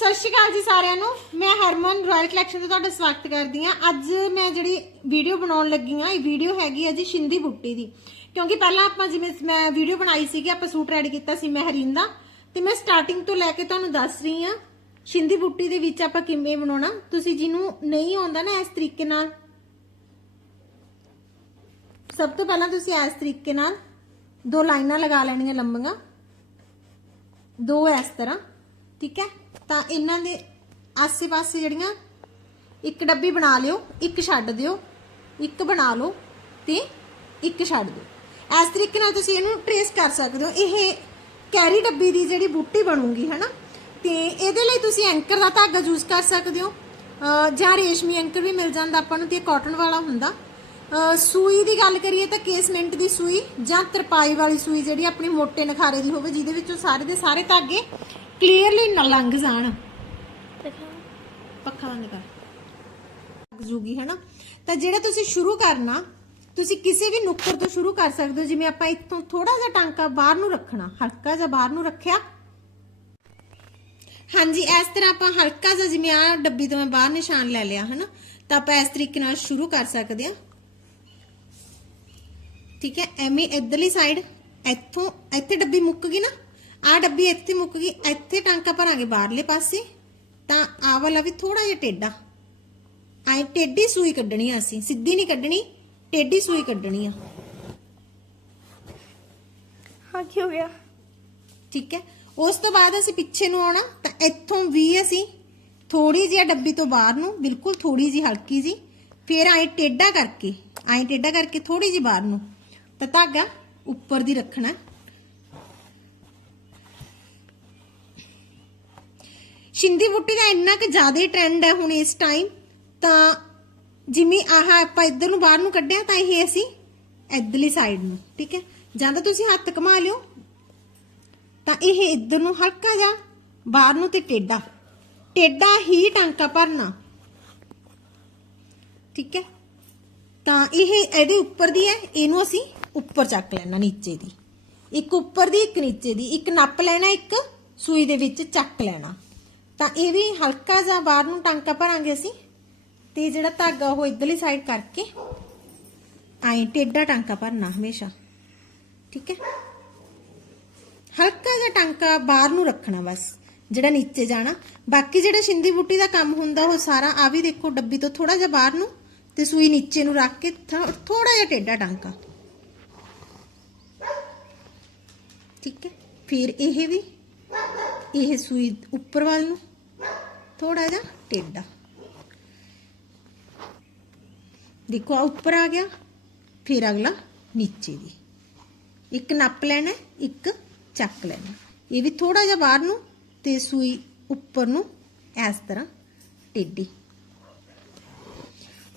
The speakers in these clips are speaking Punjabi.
ਸਤਿ ਸ਼੍ਰੀ ਅਕਾਲ ਜੀ ਸਾਰਿਆਂ ਨੂੰ। ਮੈਂ ਹਰਮਨ ਰਾਇਲ ਕਲੈਕਸ਼ਨ ਤੋਂ ਤੁਹਾਡਾ ਸਵਾਗਤ ਕਰਦੀ ਹਾਂ। ਅੱਜ ਮੈਂ ਜਿਹੜੀ ਵੀਡੀਓ ਬਣਾਉਣ ਲੱਗੀ ਹਾਂ, ਇਹ ਵੀਡੀਓ ਹੈਗੀ ਹੈ ਜੀ ਸ਼ਿੰਦੀ ਬੁੱਟੀ ਦੀ। ਕਿਉਂਕਿ ਪਹਿਲਾਂ ਆਪਾਂ ਜਿਵੇਂ ਮੈਂ ਵੀਡੀਓ ਬਣਾਈ ਸੀਗੀ, ਆਪਾਂ ਸੂਟ ਰੈਡੀ ਕੀਤਾ ਸੀ ਮਹਿਰੀਨ ਦਾ ਤੇ ਮੈਂ ਸਟਾਰਟਿੰਗ ਤੋਂ ਲੈ ਕੇ ਤੁਹਾਨੂੰ ਦੱਸ ਰਹੀ ਹਾਂ, ਸ਼ਿੰਦੀ ਬੁੱਟੀ ਦੇ ਵਿੱਚ ਆਪਾਂ ਕਿਵੇਂ ਬਣਾਉਣਾ। ਤੁਸੀਂ ਜਿਹਨੂੰ ਨਹੀਂ ਆਉਂਦਾ ਨਾ ਇਸ ਤਰੀਕੇ ਨਾਲ। ਸਭ ਤੋਂ ਪਹਿਲਾਂ ਤੁਸੀਂ ਇਸ ਤਰੀਕੇ ਨਾਲ ਦੋ ਲਾਈਨਾਂ ਲਗਾ ਲੈਣੀਆਂ ਲੰਬੀਆਂ। ਦੋ ਇਸ ਤਰ੍ਹਾਂ, ਠੀਕ ਹੈ? ਤਾਂ ਇਹਨਾਂ ਦੇ ਆਸੇ-ਪਾਸੇ ਜਿਹੜੀਆਂ, ਇੱਕ ਡੱਬੀ ਬਣਾ ਲਿਓ, ਇੱਕ ਛੱਡ ਦਿਓ, ਇੱਕ ਬਣਾ ਲਓ ਤੇ ਇੱਕ ਛੱਡ ਦਿਓ। ਇਸ ਤਰੀਕੇ ਨਾਲ ਤੁਸੀਂ ਇਹਨੂੰ ਟ੍ਰੇਸ ਕਰ ਸਕਦੇ ਹੋ। ਇਹ ਕੈਰੀ ਡੱਬੀ ਦੀ ਜਿਹੜੀ ਬੂਟੀ ਬਣੂਗੀ, ਹਨਾ? ਤੇ ਇਹਦੇ ਲਈ ਤੁਸੀਂ ਐਂਕਰ ਦਾ ਧਾਗਾ ਯੂਜ਼ ਕਰ ਸਕਦੇ ਹੋ। ਜਾਂ ਰੇਸ਼ਮੀ ਐਂਕਰ ਵੀ ਮਿਲ ਜਾਂਦਾ ਆਪਾਂ ਨੂੰ ਤੇ ਇਹ ਕਾਟਨ ਵਾਲਾ ਹੁੰਦਾ। ਸੂਈ ਦੀ ਗੱਲ ਕਰੀਏ ਤਾਂ ਕੇਸਮੈਂਟ ਦੀ ਸੂਈ ਜਾਂ ਤਰਪਾਈ ਵਾਲੀ ਸੂਈ ਜਿਹੜੀ ਆਪਣੀ ਮੋਟੇ ਨਖਾਰੇ ਦੀ ਹੋਵੇ, ਜਿਹਦੇ ਵਿੱਚੋਂ ਸਾਰੇ ਦੇ ਸਾਰੇ ਧਾਗੇ ਕਲੀਅਰਲੀ ਨਾ ਲੰਘ ਜਾਣ। ਪੱਖਾ ਬੰਦ ਕਰ। ਜੂਗੀ ਹੈਨਾ? ਤਾਂ ਜਿਹੜਾ ਤੁਸੀਂ ਸ਼ੁਰੂ ਕਰਨਾ ਤੁਸੀਂ ਕਿਸੇ ਵੀ ਨੁੱਕਰ ਤੋਂ ਸ਼ੁਰੂ ਕਰ ਸਕਦੇ ਹੋ ਜਿਵੇਂ ਆਪਾਂ ਇੱਥੋਂ ਥੋੜਾ ਜਿਹਾ ਟਾਂਕਾ ਬਾਹਰ ਨੂੰ ਰੱਖਣਾ ਹਲਕਾ ਜਿਹਾ ਬਾਹਰ ਨੂੰ ਰੱਖਿਆ। ਹਾਂਜੀ ਇਸ ਤਰ੍ਹਾਂ ਆਪਾਂ ਹਲਕਾ ਜਿਹਾ ਜਿਵੇਂ ਆ ਡੱਬੀ ਤੋਂ ਮੈਂ ਬਾਹਰ ਨਿਸ਼ਾਨ ਲੈ ਲਿਆ ਹਨਾ? ਤਾਂ ਆਪਾਂ ਇਸ ਤਰੀਕੇ ਨਾਲ ਸ਼ੁਰੂ ਕਰ ਸਕਦੇ ਹਾਂ। ਠੀਕ ਹੈ? ਐਵੇਂ ਇਧਰਲੀ ਸਾਈਡ ਇੱਥੋਂ ਇੱਥੇ ਡੱਬੀ ਮੁੱਕ ਗਈ ਨਾ ਆ ਡੱਬੀ ਇੱਥੇ ਮੁੱਕ ਗਈ ਇੱਥੇ ਟਾਂਕਾ ਭਰਾਂਗੇ ਬਾਹਰਲੇ ਪਾਸੇ ਤਾਂ ਆ ਵਾਲਾ ਵੀ ਥੋੜਾ ਜਿਹਾ ਟੇਡਾ ਐ ਟੇਡੀ ਸੂਈ ਕੱਢਣੀ ਆ ਅਸੀਂ ਸਿੱਧੀ ਨਹੀਂ ਕੱਢਣੀ ਟੇਡੀ ਸੂਈ ਕੱਢਣੀ ਆ। ਹਾਂ ਕੀ ਹੋ ਗਿਆ? ਠੀਕ ਹੈ ਉਸ ਤੋਂ ਬਾਅਦ ਅਸੀਂ ਪਿੱਛੇ ਨੂੰ ਆਉਣਾ ਤਾਂ ਇੱਥੋਂ ਵੀ ਅਸੀਂ ਥੋੜੀ ਜਿਹੀ ਡੱਬੀ ਤੋਂ ਬਾਹਰ ਨੂੰ ਬਿਲਕੁਲ ਥੋੜੀ ਜਿਹੀ ਹਲਕੀ ਜੀ ਫਿਰ ਐ ਟੇਡਾ ਕਰਕੇ ਐ ਟੇਡਾ ਕਰਕੇ ਥੋੜੀ ਜਿਹੀ ਬਾਹਰ ਨੂੰ ਤਾਂ ਧਾਗਾ ਉੱਪਰ ਦੀ ਰੱਖਣਾ। ਸ਼ਿੰਦੀ ਬੁੱਟੀ ਦਾ ਇੰਨਾ ਕਿ ਜ਼ਿਆਦਾ ਟ੍ਰੈਂਡ ਹੈ ਹੁਣ ਇਸ ਟਾਈਮ ਤਾਂ ਜਿਵੇਂ ਆਹ ਆਪਾਂ ਇੱਧਰ ਨੂੰ ਬਾਹਰ ਨੂੰ ਕੱਢਿਆ, ਤਾਂ ਇਹ ਅਸੀਂ ਇੱਧਰਲੀ ਸਾਈਡ ਨੂੰ, ਠੀਕ ਹੈ? ਜਾਂ ਤਾਂ ਤੁਸੀਂ ਹੱਥ ਘੁਮਾ ਲਿਓ, ਤਾਂ ਇਹ ਇੱਧਰ ਨੂੰ ਹਲਕਾ ਜਿਹਾ, ਬਾਹਰ ਨੂੰ ਤੇ ਟੇਡਾ ਟੇਡਾ ਹੀ ਟਾਂਕਾ ਭਰਨਾ। ਠੀਕ ਹੈ? ਤਾਂ ਇਹ ਇਹਦੇ ਉੱਪਰ ਦੀ ਹੈ, ਇਹਨੂੰ ਅਸੀਂ ਉੱਪਰ ਚੱਕ ਲੈਣਾ ਨੀਚੇ ਦੀ। ਇੱਕ ਉੱਪਰ ਦੀ, ਇੱਕ ਨੀਚੇ ਦੀ। ਇੱਕ ਨੱਪ ਲੈਣਾ, ਇੱਕ ਸੂਈ ਦੇ ਵਿੱਚ ਚੱਕ ਲੈਣਾ। ਤਾਂ ਇਹ ਵੀ ਹਲਕਾ ਜਿਹਾ ਬਾਹਰ ਨੂੰ ਟਾਂਕਾ ਭਰਾਂਗੇ ਅਸੀਂ ਤੇ ਜਿਹੜਾ ਧਾਗਾ ਉਹ ਇਧਰਲੀ ਸਾਈਡ ਕਰਕੇ ਐਂ ਟੇਡਾ ਟਾਂਕਾ ਭਰਨਾ ਹਮੇਸ਼ਾ, ਠੀਕ ਹੈ? ਹਲਕਾ ਜਿਹਾ ਟਾਂਕਾ ਬਾਹਰ ਨੂੰ ਰੱਖਣਾ ਬਸ, ਜਿਹੜਾ ਨੀਚੇ ਜਾਣਾ। ਬਾਕੀ ਜਿਹੜਾ ਛਿੰਦੀ ਬੁੱਟੀ ਦਾ ਕੰਮ ਹੁੰਦਾ, ਉਹ ਸਾਰਾ ਆ ਵੀ ਦੇਖੋ, ਡੱਬੀ ਤੋਂ ਥੋੜਾ ਜਿਹਾ ਬਾਹਰ ਨੂੰ ਤੇ ਸੂਈ ਨੀਚੇ ਨੂੰ ਰੱਖ ਕੇ ਥੋੜਾ ਜਿਹਾ ਟੇਡਾ ਟਾਂਕਾ। ਠੀਕ ਹੈ? ਫਿਰ ਇਹ ਵੀ, ਇਹ ਸੂਈ ਉੱਪਰ ਵੱਲ ਨੂੰ ਥੋੜਾ ਜਿਹਾ ਟੇਡਾ ਦੇਖੋ ਆ ਉੱਪਰ ਆ ਗਿਆ, ਫਿਰ ਅਗਲਾ ਨੀਚੇ ਦੀ। ਇੱਕ ਨੱਪ ਲੈਣਾ, ਇੱਕ ਚੱਕ ਲੈਣਾ। ਇਹ ਵੀ ਥੋੜਾ ਜਿਹਾ ਬਾਹਰ ਨੂੰ ਤੇ ਸੂਈ ਉੱਪਰ ਨੂੰ ਇਸ ਤਰ੍ਹਾਂ ਟੇਢੀ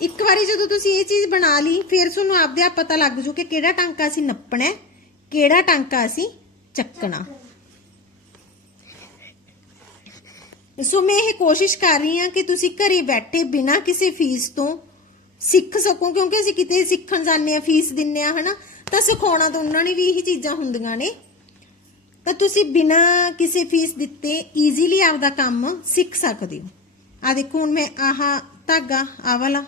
ਇੱਕ ਵਾਰੀ ਜਦੋਂ ਤੁਸੀਂ ਇਹ ਚੀਜ਼ ਬਣਾ ਲਈ, ਫਿਰ ਤੁਹਾਨੂੰ ਆਪਦੇ ਆਪ ਪਤਾ ਲੱਗ ਜੂ ਕਿ ਕਿਹੜਾ ਟਾਂਕਾ ਅਸੀਂ ਨੱਪਣਾ ਹੈ, ਕਿਹੜਾ ਟਾਂਕਾ ਅਸੀਂ ਚੱਕਣਾ। ਸੋ ਮੈਂ ਇਹ ਕੋਸ਼ਿਸ਼ ਕਰ ਰਹੀ ਹਾਂ ਕਿ ਤੁਸੀਂ ਘਰੇ ਬੈਠੇ ਬਿਨਾਂ ਕਿਸੇ ਫੀਸ ਤੋਂ ਸਿੱਖ ਸਕੋ, ਕਿਉਂਕਿ ਅਸੀਂ ਕਿਤੇ ਸਿੱਖਣ ਜਾਂਦੇ ਆ ਫੀਸ ਦਿੰਨੇ ਆ ਹਨਾ? ਤਾਂ ਸਿਖਾਉਣਾ ਤਾਂ ਉਹਨਾਂ ਨੇ ਵੀ ਇਹੀ ਚੀਜ਼ਾਂ ਹੁੰਦੀਆਂ ਨੇ। ਤਾਂ ਤੁਸੀਂ ਬਿਨਾਂ ਕਿਸੇ ਫੀਸ ਦਿੱਤੇ ਈਜ਼ੀਲੀ ਆਪਦਾ ਕੰਮ ਸਿੱਖ ਸਕਦੇ ਹੋ। ਆ ਦੇਖੋ, ਹੁਣ ਮੈਂ ਆਹ ਧਾਗਾ ਆ ਵਾਲਾ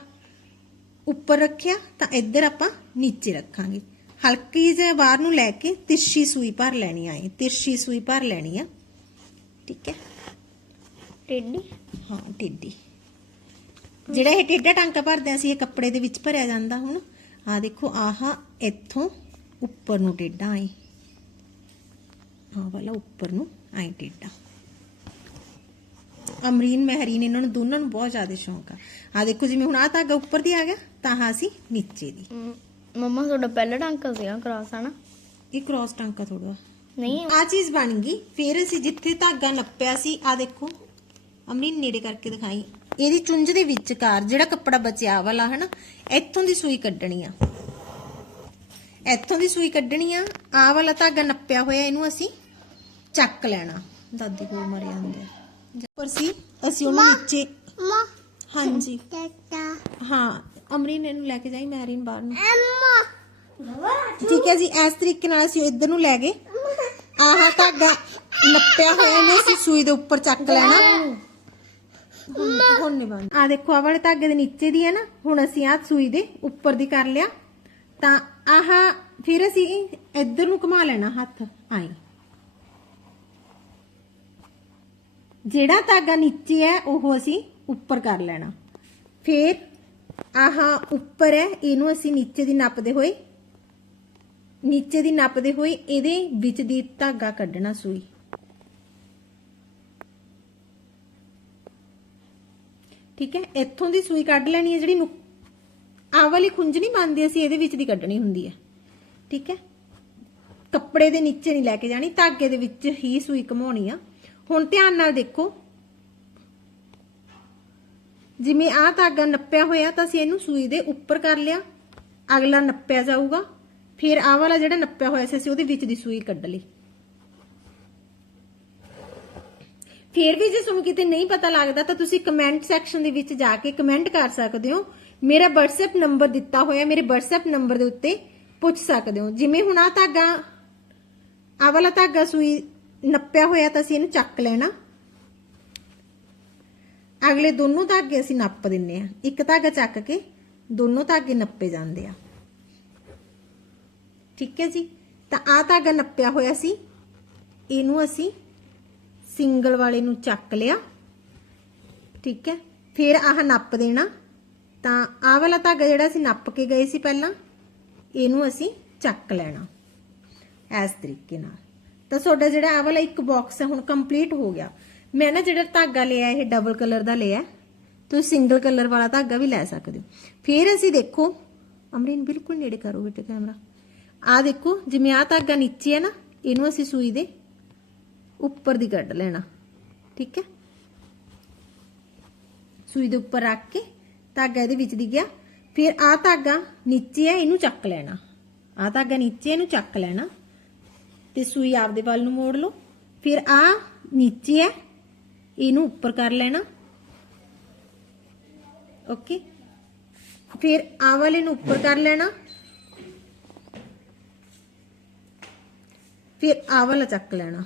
ਉੱਪਰ ਰੱਖਿਆ, ਤਾਂ ਇੱਧਰ ਆਪਾਂ ਨੀਚੇ ਰੱਖਾਂਗੇ। ਹਲਕੀ ਜਿਹੀ ਬਾਹਰ ਨੂੰ ਲੈ ਕੇ ਤਿਰਛੀ ਸੂਈ ਭਰ ਲੈਣੀ ਆ ਇਹ, ਤਿਰਛੀ ਸੂਈ ਭਰ ਲੈਣੀ ਆ। ਠੀਕ ਹੈ? ਟੇਡੀ ਹਾਂ ਟੇਡੀ ਜਿਹੜਾ ਇਹ ਟੇਡਾ ਟਾਂਕਾ ਭਰਦੇ ਆ ਸੀ ਇਹ ਕੱਪੜੇ ਦੇ ਵਿੱਚ ਭਰਿਆ ਜਾਂਦਾ ਹੁਣ। ਆ ਦੇਖੋ ਆਹ ਇੱਥੋਂ ਉੱਪਰ ਨੂੰ ਟੇਡਾ ਆਏ। ਆਹ ਵਾਲਾ ਉੱਪਰ ਨੂੰ ਆਏ ਟੇਡਾ ਅਮਰੀਨ ਮਹਿਰੀਨ ਇਹਨਾਂ ਨੂੰ ਦੋਨਾਂ ਨੂੰ ਬਹੁਤ ਜ਼ਿਆਦਾ ਸ਼ੌਂਕ ਆ। ਆ ਦੇਖੋ ਜਿਵੇਂ ਹੁਣ ਆ ਧਾਗਾ ਉੱਪਰ ਦੀ ਆ ਗਿਆ ਤਾਂ ਆਹ ਅਸੀਂ ਨੀਚੇ ਦੀ। ਮੰਮਾ ਤੁਹਾਡਾ ਪਹਿਲਾ ਟਾਂਕਾ ਸੀਗਾ ਕ੍ਰਾਸ ਹਨਾ? ਇਹ ਕ੍ਰਾਸ ਟਾਂਕਾ ਥੋੜਾ ਨਹੀਂ। ਆ ਚੀਜ਼ ਬਣ ਗਈ ਫਿਰ ਅਸੀਂ ਜਿੱਥੇ ਧਾਗਾ ਨੱਪਿਆ ਸੀ ਆ ਦੇਖੋ। ਅਮਰੀਨ ਨੇੜੇ ਕਰਕੇ ਦਿਖਾਈ। ਇਹਦੀ ਚੁੰਝ ਦੇ ਵਿਚਕਾਰ ਜਿਹੜਾ ਕੱਪੜਾ ਬਚਿਆ ਵਾਲਾ ਹਨਾ ਇੱਥੋਂ ਦੀ ਸੂਈ ਕੱਢਣੀ ਆ। ਇੱਥੋਂ ਦੀ ਸੂਈ ਕੱਢਣੀ ਆ ਆ ਵਾਲਾ ਧਾਗਾ ਨੱਪਿਆ ਹੋਇਆ ਇਹਨੂੰ ਅਸੀਂ ਚੱਕ ਲੈਣਾ। ਦਾਦੀ ਕੋਲ ਮਰ ਜਾਂਦੇ ਆ ਉੱਪਰ ਸੀ ਅਸੀਂ ਉਹਨੂੰ ਨੀਚੇ ਹਾਂਜੀ। ਹਾਂ ਅਮਰੀਨ ਇਹਨੂੰ ਲੈ ਕੇ ਜਾਈ ਮੈਰੀਨ ਬਾਹਰ ਨੂੰ। ਅੰਮਾ ਠੀਕ ਹੈ ਜੀ ਇਸ ਤਰੀਕੇ ਨਾਲ ਅਸੀਂ ਇੱਧਰ ਨੂੰ ਲੈ ਗਏ। ਆਹ ਧਾਗਾ ਨੱਪਿਆ ਹੋਇਆ ਨੇ ਅਸੀਂ ਸੂਈ ਦੇ ਉੱਪਰ ਚੱਕ ਲੈਣਾ। ਹੁਣ ਹੁਣ ਨਹੀਂ ਬੰਦ ਆ ਦੇਖੋ, ਆਹ ਵਾਲੇ ਧਾਗੇ ਦੇ ਨੀਚੇ ਦੀ ਹੈ ਨਾ, ਹੁਣ ਅਸੀਂ ਆਹ ਸੂਈ ਦੇ ਉੱਪਰ ਦੀ ਕਰ ਲਿਆ। ਤਾਂ ਆਹ, ਫਿਰ ਅਸੀਂ ਇੱਧਰ ਨੂੰ ਘੁਮਾ ਲੈਣਾ ਹੱਥ ਆਈ ਜਿਹੜਾ ਧਾਗਾ ਨੀਚੇ ਹੈ, ਉਹ ਅਸੀਂ ਉੱਪਰ ਕਰ ਲੈਣਾ। ਫਿਰ ਆਹ ਉੱਪਰ ਹੈ, ਇਹਨੂੰ ਅਸੀਂ ਨੀਚੇ ਦੀ ਨੱਪਦੇ ਹੋਏ, ਨੀਚੇ ਦੀ ਨੱਪਦੇ ਹੋਏ ਇਹਦੇ ਵਿੱਚ ਦੀ ਧਾਗਾ ਕੱਢਣਾ ਸੂਈ। ਠੀਕ ਹੈ? ਇੱਥੋਂ ਦੀ ਸੂਈ ਕੱਢ ਲੈਣੀ ਹੈ ਜਿਹੜੀ ਨੁਕ- ਆਹ ਵਾਲੀ ਖੁੰਝ ਨਹੀਂ ਬੰਨਦੀ ਅਸੀਂ, ਇਹਦੇ ਵਿੱਚ ਦੀ ਕੱਢਣੀ ਹੁੰਦੀ ਹੈ। ਠੀਕ ਹੈ? ਕੱਪੜੇ ਦੇ ਨੀਚੇ ਨਹੀਂ ਲੈ ਕੇ ਜਾਣੀ, ਧਾਗੇ ਦੇ ਵਿੱਚ ਹੀ ਸੂਈ ਘਮਾਉਣੀ ਆ। ਹੁਣ ਧਿਆਨ ਨਾਲ ਦੇਖੋ। ਜਿਵੇਂ ਆਹ ਧਾਗਾ ਨੱਪਿਆ ਹੋਇਆ, ਤਾਂ ਅਸੀਂ ਇਹਨੂੰ ਸੂਈ ਦੇ ਉੱਪਰ ਕਰ ਲਿਆ। ਅਗਲਾ ਨੱਪਿਆ ਜਾਊਗਾ। ਫਿਰ ਆਹ ਵਾਲਾ ਜਿਹੜਾ ਨੱਪਿਆ ਹੋਇਆ ਸੀ, ਅਸੀਂ ਉਹਦੇ ਵਿੱਚ ਦੀ ਸੂਈ ਕੱਢ ਲਈ। ਫਿਰ ਵੀ ਜੇ ਤੁਹਾਨੂੰ ਕਿਤੇ ਨਹੀਂ ਪਤਾ ਲੱਗਦਾ, ਤਾਂ ਤੁਸੀਂ ਕਮੈਂਟ ਸੈਕਸ਼ਨ ਦੇ ਵਿੱਚ ਜਾ ਕੇ ਕਮੈਂਟ ਕਰ ਸਕਦੇ ਹੋ। ਮੇਰਾ WhatsApp ਨੰਬਰ ਦਿੱਤਾ ਹੋਇਆ, ਮੇਰੇ WhatsApp ਨੰਬਰ ਦੇ ਉੱਤੇ ਪੁੱਛ ਸਕਦੇ ਹੋ। ਜਿਵੇਂ ਹੁਣ ਆ ਧਾਗਾ, ਆਹ ਵਾਲਾ ਧਾਗਾ ਸੂਈ ਨੱਪਿਆ ਹੋਇਆ ਤਾਂ ਅਸੀਂ ਇਹਨੂੰ ਚੱਕ ਲੈਣਾ। ਅਗਲੇ ਦੋਨੋਂ ਧਾਗੇ ਅਸੀਂ ਨੱਪ ਦਿੰਨੇ ਆ ਇੱਕ ਧਾਗਾ ਚੱਕ ਕੇ ਦੋਨੋਂ ਧਾਗੇ ਨੱਪੇ ਜਾਂਦੇ ਆ। ਠੀਕ ਹੈ ਜੀ? ਤਾਂ ਆ ਧਾਗਾ ਨੱਪਿਆ ਹੋਇਆ ਸੀ, ਇਹਨੂੰ ਅਸੀਂ ਸਿੰਗਲ ਵਾਲੇ ਨੂੰ ਚੱਕ ਲਿਆ। ਠੀਕ ਹੈ। ਫਿਰ ਆਹ ਨੱਪ ਦੇਣਾ। ਤਾਂ ਆਹ ਵਾਲਾ ਧਾਗਾ ਜਿਹੜਾ ਅਸੀਂ ਨੱਪ ਕੇ ਗਏ ਸੀ ਪਹਿਲਾਂ, ਇਹਨੂੰ ਅਸੀਂ ਚੱਕ ਲੈਣਾ ਇਸ ਤਰੀਕੇ ਨਾਲ। ਤਾਂ ਤੁਹਾਡਾ ਜਿਹੜਾ ਆਹ ਵਾਲਾ ਇੱਕ ਬਾਕਸ ਹੈ, ਹੁਣ ਕੰਪਲੀਟ ਹੋ ਗਿਆ। ਮੈਂ ਨਾ ਜਿਹੜਾ ਧਾਗਾ ਲਿਆ, ਇਹ ਡਬਲ ਕਲਰ ਦਾ ਲਿਆ। ਤੁਸੀਂ ਸਿੰਗਲ ਕਲਰ ਵਾਲਾ ਧਾਗਾ ਵੀ ਲੈ ਸਕਦੇ ਹੋ। ਫਿਰ ਅਸੀਂ ਦੇਖੋ, ਅਮਰੀਨ ਬਿਲਕੁਲ ਨੇੜੇ ਕਰੋ ਬੇਟੇ ਕੈਮਰਾ ਆ ਦੇਖੋ, ਜਿਵੇਂ ਆ ਧਾਗਾ ਨੀਚੇ ਹੈ ਨਾ, ਇਹਨੂੰ ਅਸੀਂ ਸੂਈ ਦੇ ਉੱਪਰ ਦੀ ਕੱਢ ਲੈਣਾ, ਠੀਕ ਹੈ? ਸੂਈ ਦੇ ਉੱਪਰ ਰੱਖ ਕੇ ਧਾਗਾ ਇਹਦੇ ਵਿੱਚ ਦੀ ਗਿਆ ਫਿਰ ਆ ਧਾਗਾ ਨੀਚੇ ਹੈ ਇਹਨੂੰ ਚੱਕ ਲੈਣਾ। ਆ ਧਾਗਾ ਨੀਚੇ ਇਹਨੂੰ ਚੱਕ ਲੈਣਾ। ਤੇ ਸੂਈ ਆਪਦੇ ਵੱਲ ਨੂੰ ਮੋੜ ਲਓ। ਫਿਰ ਆ ਨੀਚੇ ਹੈ ਇਹਨੂੰ ਉੱਪਰ ਕਰ ਲੈਣਾ। ਓਕੇ? ਫਿਰ ਆ ਵਾਲੇ ਨੂੰ ਉੱਪਰ ਕਰ ਲੈਣਾ। ਫਿਰ ਆ ਵਾਲਾ ਚੱਕ ਲੈਣਾ।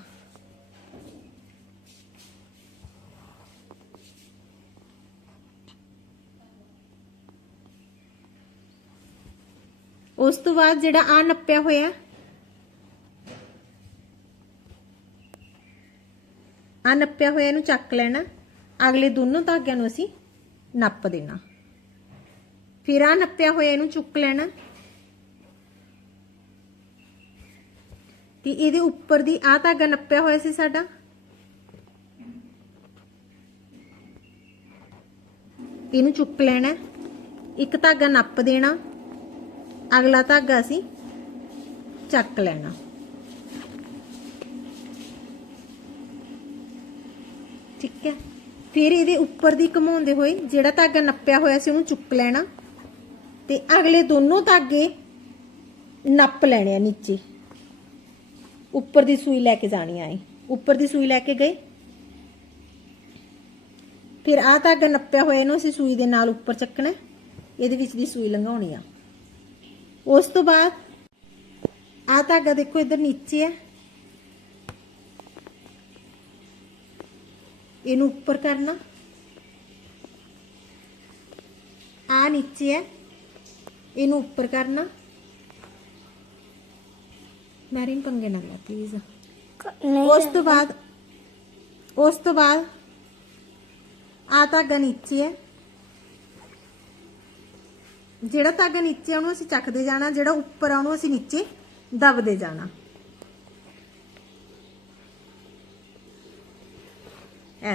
ਉਸ ਤੋਂ ਬਾਅਦ ਜਿਹੜਾ ਆ ਨੱਪਿਆ ਹੋਇਆ ਆ ਨੱਪਿਆ ਹੋਇਆ ਇਹਨੂੰ ਚੱਕ ਲੈਣਾ। ਅਗਲੇ ਦੋਨੋਂ ਧਾਗਿਆਂ ਨੂੰ ਅਸੀਂ ਨੱਪ ਦੇਣਾ। ਫਿਰ ਆ ਨੱਪਿਆ ਹੋਇਆ ਇਹਨੂੰ ਚੁੱਕ ਲੈਣਾ। ਤੇ ਇਹਦੇ ਉੱਪਰ ਦੀ ਆ ਧਾਗਾ ਨੱਪਿਆ ਹੋਇਆ ਸੀ ਸਾਡਾ। ਇਹਨੂੰ ਚੁੱਕ ਲੈਣਾ। ਇੱਕ ਧਾਗਾ ਨੱਪ ਦੇਣਾ। ਅਗਲਾ ਧਾਗਾ ਅਸੀਂ ਚੱਕ ਲੈਣਾ। ਠੀਕ ਹੈ। ਫਿਰ ਇਹਦੇ ਉੱਪਰ ਦੀ ਘਮਾਉਂਦੇ ਹੋਏ ਜਿਹੜਾ ਧਾਗਾ ਨੱਪਿਆ ਹੋਇਆ ਸੀ ਉਹਨੂੰ ਚੁੱਕ ਲੈਣਾ ਤੇ ਅਗਲੇ ਦੋਨੋਂ ਧਾਗੇ ਨੱਪ ਲੈਣੇ ਆ ਨੀਚੇ। ਉੱਪਰ ਦੀ ਸੂਈ ਲੈ ਕੇ ਜਾਣੀ ਆਏ ਉੱਪਰ ਦੀ ਸੂਈ ਲੈ ਕੇ ਗਏ। ਫਿਰ ਆ ਧਾਗਾ ਨੱਪਿਆ ਹੋਇਆ ਇਹਨੂੰ ਅਸੀਂ ਸੂਈ ਦੇ ਨਾਲ ਉੱਪਰ ਚੱਕਣਾ। ਇਹਦੇ ਵਿੱਚ ਦੀ ਸੂਈ ਲੰਘਾਉਣੀ ਆ। ਉਸ ਤੋਂ ਬਾਅਦ ਆ ਧਾਗਾ ਦੇਖੋ ਇੱਧਰ ਨੀਚੇ ਹੈ। ਇਹਨੂੰ ਉੱਪਰ ਕਰਨਾ। ਆ ਨੀਚੇ ਹੈ। ਇਹਨੂੰ ਉੱਪਰ ਕਰਨਾ। ਮੈਰਿਨ ਪੰਗੇ ਨਾ ਲੈ ਪਲੀਜ਼ ਉਸ ਤੋਂ ਬਾਅਦ ਉਸ ਤੋਂ ਬਾਅਦ ਆ ਧਾਗਾ ਨੀਚੇ ਹੈ। ਜਿਹੜਾ ਧਾਗਾ ਨੀਚੇ ਆ, ਉਹਨੂੰ ਅਸੀਂ ਚੱਕਦੇ ਜਾਣਾ, ਜਿਹੜਾ ਉੱਪਰ ਆ, ਉਹਨੂੰ ਅਸੀਂ ਨੀਚੇ ਦਬਦੇ ਜਾਣਾ।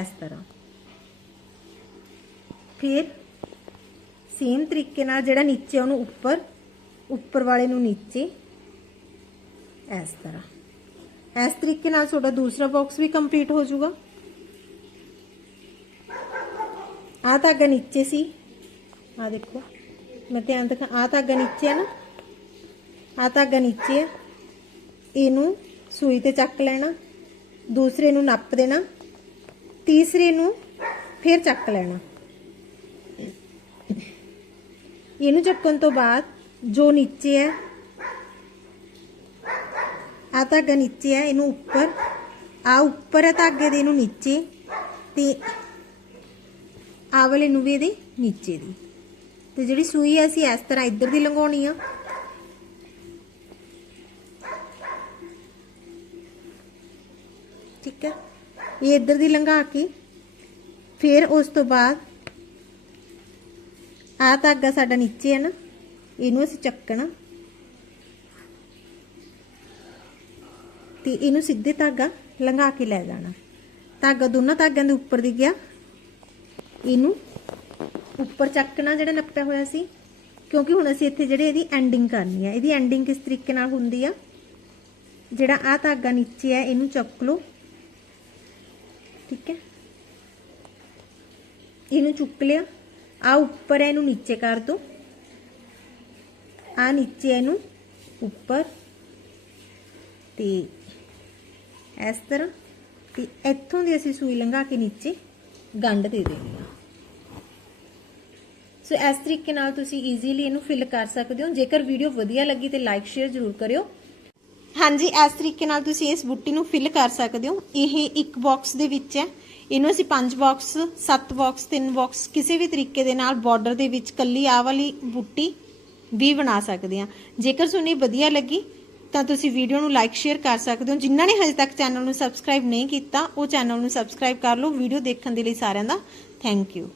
ਇਸ ਤਰ੍ਹਾਂ। ਫਿਰ ਸੇਮ ਤਰੀਕੇ ਨਾਲ ਜਿਹੜਾ ਨੀਚੇ ਉਹਨੂੰ ਉੱਪਰ ਉੱਪਰ ਵਾਲੇ ਨੂੰ ਨੀਚੇ। ਇਸ ਤਰ੍ਹਾਂ। ਇਸ ਤਰੀਕੇ ਨਾਲ ਤੁਹਾਡਾ ਦੂਸਰਾ ਬਾਕਸ ਵੀ ਕੰਪਲੀਟ ਹੋ ਜਾਊਗਾ। ਆ ਧਾਗਾ ਨੀਚੇ ਸੀ। ਆ ਦੇਖੋ। ਮੈਂ ਧਿਆਨ ਦਿਖਾ ਆ ਧਾਗਾ ਨੀਚੇ ਹੈ ਨਾ ਆ ਧਾਗਾ ਨੀਚੇ ਹੈ ਇਹਨੂੰ ਸੂਈ ਤੇ ਚੱਕ ਲੈਣਾ ਦੂਸਰੇ ਨੂੰ ਨੱਪ ਦੇਣਾ ਤੀਸਰੇ ਨੂੰ ਫਿਰ ਚੱਕ ਲੈਣਾ ਇਹਨੂੰ ਚੱਕਣ ਤੋਂ ਬਾਅਦ ਜੋ ਨੀਚੇ ਹੈ ਆ ਧਾਗਾ ਨੀਚੇ ਹੈ ਇਹਨੂੰ ਉੱਪਰ ਆ ਉੱਪਰ ਹੈ ਧਾਗੇ ਦੇ ਇਹਨੂੰ ਨੀਚੇ ਤੇ ਆ ਵਾਲੇ ਨੂੰ ਵੀ ਇਹਦੇ ਨੀਚੇ ਦੀ ਤੇ ਜਿਹੜੀ ਸੂਈ ਹੈ ਅਸੀਂ ਇਸ ਤਰ੍ਹਾਂ ਇੱਧਰ ਦੀ ਲੰਘਾਉਣੀ ਆ। ਠੀਕ ਹੈ ਇਹ ਇੱਧਰ ਦੀ ਲੰਘਾ ਕੇ, ਫਿਰ ਉਸ ਤੋਂ ਬਾਅਦ ਆ ਧਾਗਾ ਸਾਡਾ ਨੀਚੇ ਹੈ ਨਾ, ਇਹਨੂੰ ਅਸੀਂ ਚੱਕਣਾ। ਤੇ ਇਹਨੂੰ ਸਿੱਧੇ ਧਾਗਾ ਲੰਘਾ ਕੇ ਲੈ ਜਾਣਾ। ਧਾਗਾ ਦੋਨਾਂ ਧਾਗਿਆਂ ਦੇ ਉੱਪਰ ਦੀ ਗਿਆ। ਇਹਨੂੰ ਉੱਪਰ ਚੱਕਣਾ ਜਿਹੜਾ ਨੱਪਿਆ ਹੋਇਆ ਸੀ, ਕਿਉਂਕਿ ਹੁਣ ਅਸੀਂ ਇੱਥੇ ਜਿਹੜੇ ਇਹਦੀ ਐਂਡਿੰਗ ਕਰਨੀ ਹੈ ਇਹਦੀ ਐਂਡਿੰਗ ਕਿਸ ਤਰੀਕੇ ਨਾਲ ਹੁੰਦੀ ਆ? ਜਿਹੜਾ ਆ ਧਾਗਾ ਨੀਚੇ ਹੈ ਇਹਨੂੰ ਚੱਕ ਲਓ। ਠੀਕ ਹੈ? ਇਹਨੂੰ ਚੁੱਕ ਲਿਆ। ਆ ਉੱਪਰ ਹੈ ਇਹਨੂੰ ਨੀਚੇ ਕਰ ਦੋ। ਆ ਨੀਚੇ ਇਹਨੂੰ ਉੱਪਰ। ਤੇ ਇਸ ਤਰ੍ਹਾਂ, ਤੇ ਇੱਥੋਂ ਦੀ ਅਸੀਂ ਸੂਈ ਲੰਘਾ ਕੇ ਨੀਚੇ ਗੰਢ ਦੇ ਦੇਣੀ ਆ। ਸੋ ਇਸ ਤਰੀਕੇ ਨਾਲ ਤੁਸੀਂ ਈਜ਼ੀਲੀ ਇਹਨੂੰ ਫਿਲ ਕਰ ਸਕਦੇ ਹੋ ਜੇਕਰ ਵੀਡੀਓ ਵਧੀਆ ਲੱਗੀ ਤੇ ਲਾਈਕ ਸ਼ੇਅਰ ਜ਼ਰੂਰ ਕਰਿਓ ਹਾਂਜੀ ਇਸ ਤਰੀਕੇ ਨਾਲ ਤੁਸੀਂ ਇਸ ਬੁੱਟੀ ਨੂੰ ਫਿਲ ਕਰ ਸਕਦੇ ਹੋ ਇਹ ਇੱਕ ਬਾਕਸ ਦੇ ਵਿੱਚ ਹੈ ਇਹਨੂੰ ਅਸੀਂ ਪੰਜ ਬਾਕਸ ਸੱਤ ਬਾਕਸ ਤਿੰਨ ਬਾਕਸ ਕਿਸੇ ਵੀ ਤਰੀਕੇ ਦੇ ਨਾਲ ਬਾਰਡਰ ਦੇ ਵਿੱਚ ਕੱਲੀ ਆ ਵਾਲੀ ਬੁੱਟੀ ਵੀ ਬਣਾ ਸਕਦੇ ਆ ਜੇਕਰ ਤੁਹਾਨੂੰ ਵਧੀਆ ਲੱਗੀ ਤਾਂ ਤੁਸੀਂ ਵੀਡੀਓ ਨੂੰ ਲਾਈਕ ਸ਼ੇਅਰ ਕਰ ਸਕਦੇ ਹੋ ਜਿਨ੍ਹਾਂ ਨੇ ਹਜੇ ਤੱਕ ਚੈਨਲ ਨੂੰ ਸਬਸਕ੍ਰਾਈਬ ਨਹੀਂ ਕੀਤਾ ਉਹ ਚੈਨਲ ਨੂੰ ਸਬਸਕ੍ਰਾਈਬ ਕਰ ਲਓ ਵੀਡੀਓ ਦੇਖਣ ਦੇ ਲਈ ਸਾਰਿਆਂ ਦਾ ਥੈਂਕ ਯੂ